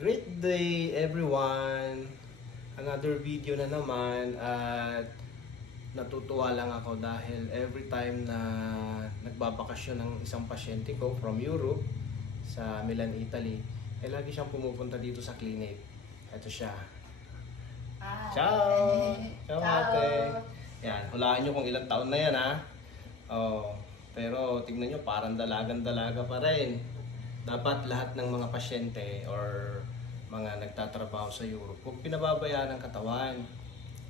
Great day everyone! Another video na naman at natutuwa lang ako dahil every time na nagbabakasyon ng isang pasyente ko from Europe sa Milan, Italy, ay lagi siyang pumupunta dito sa clinic. Ito siya. Hi. Ciao! Ciao, Ciao. ate! Yan, hulaan nyo kung ilang taon na yan ha. Oh, pero tignan nyo, parang dalagan-dalaga pa rin. Dapat lahat ng mga pasyente or mga nagtatrabaho sa Europe, kung pinababayaan ng katawan.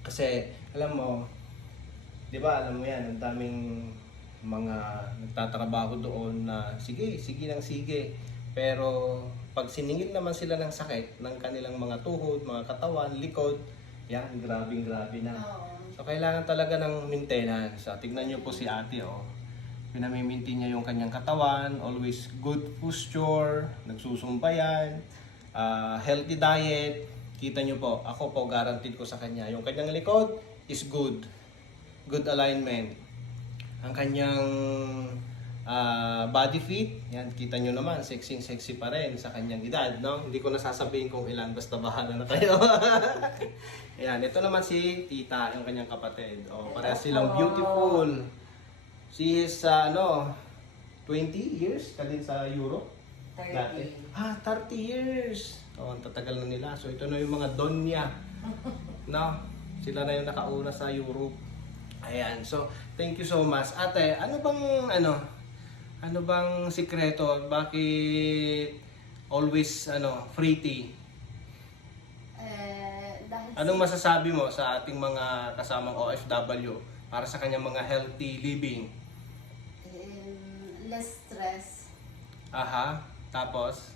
Kasi, alam mo, di ba, alam mo yan, ang daming mga nagtatrabaho doon na sige ng sige. Pero, pag siningil naman sila ng sakit ng kanilang mga tuhod, mga katawan, likod, yan, grabe na. So, kailangan talaga ng maintenance. So, tignan nyo po si ate, oh. Pinamimintin niya yung kanyang katawan, always good posture, nagsusumbayan, healthy diet. Kita nyo po, ako po guaranteed ko sa kanya. Yung kanyang likod is good. Good alignment. Ang kanyang body fit, yan, kita nyo naman, sexy pa rin sa kanyang edad, no? Hindi ko nasasabihin kung ilan, basta bahala na kayo. Yan, ito naman si tita, yung kanyang kapatid. Oh, parehas silang beautiful. She is, 20 years ka din sa Europe? 30. Dati. 30 years! Oh, ang tatagal na nila. So, ito na yung mga donya. No? Sila na yung nakauna sa Europe. Ayan. So, thank you so much. Ate, ano bang sikreto? Bakit always, free tea? Dahil Anong masasabi mo sa ating mga kasamang OFW para sa kanyang mga healthy living? less stress. Aha, tapos?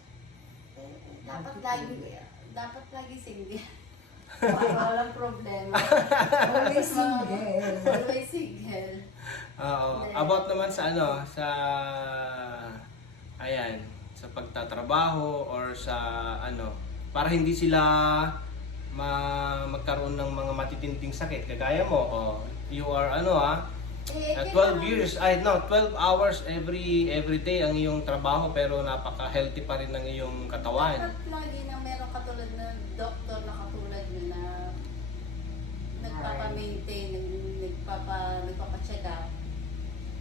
Dapat lagi single. Walang problema. Always single. Always single. Oo. About naman sa sa pagtatrabaho or sa para hindi sila magkaroon ng mga matitinding sakit. Kagaya mo, you are 12 hours every day ang iyong trabaho pero napaka-healthy pa rin ng iyong katawan. Dapat lagi na meron katulad na doktor na katulad nyo na nagpapa-maintain, nagpapa-check up.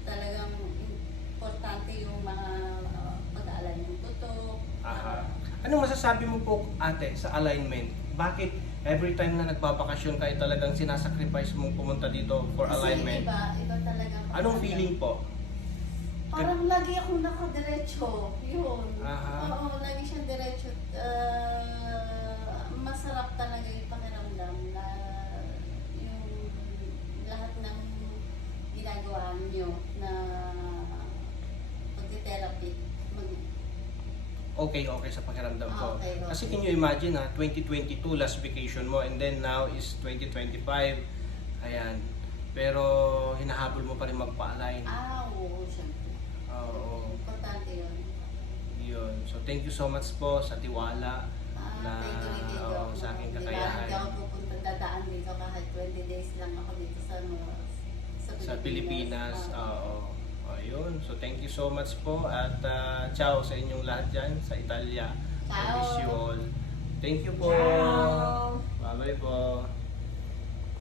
Talagang importante yung mga pag-aalan ng tutok. Aha. Anong masasabi mo po, ate, sa alignment? Bakit every time na nagbabakasyon kayo talagang sinasacrifice mong pumunta dito for alignment? Iba talaga. Anong feeling po? Parang lagi akong nakadiretso. Yun. Aha. Oo, lagi siyang diretso. Masarap talaga yung pakiramdam na yung lahat ng ginagawa niyo na pag-therapy. Okay sa pakiramdam ko. Okay. Kasi can you imagine 2022 last vacation mo and then now is 2025. Ayan. Pero hinahabol mo pa rin magpa-align. Oo, syempre. Oo. Importante yun. Yun. So thank you so much po sa tiwala na Thank you. sa aking Hindi kakayahan. ako pupunta dadaan dito kahit 20 days lang ako dito Sa Pilipinas. Oo. Oo. Ayun. So thank you so much po at ciao sa inyong lahat dyan sa Italia. I Ciao. wish you all. Thank you po. Ciao. Bye-bye po.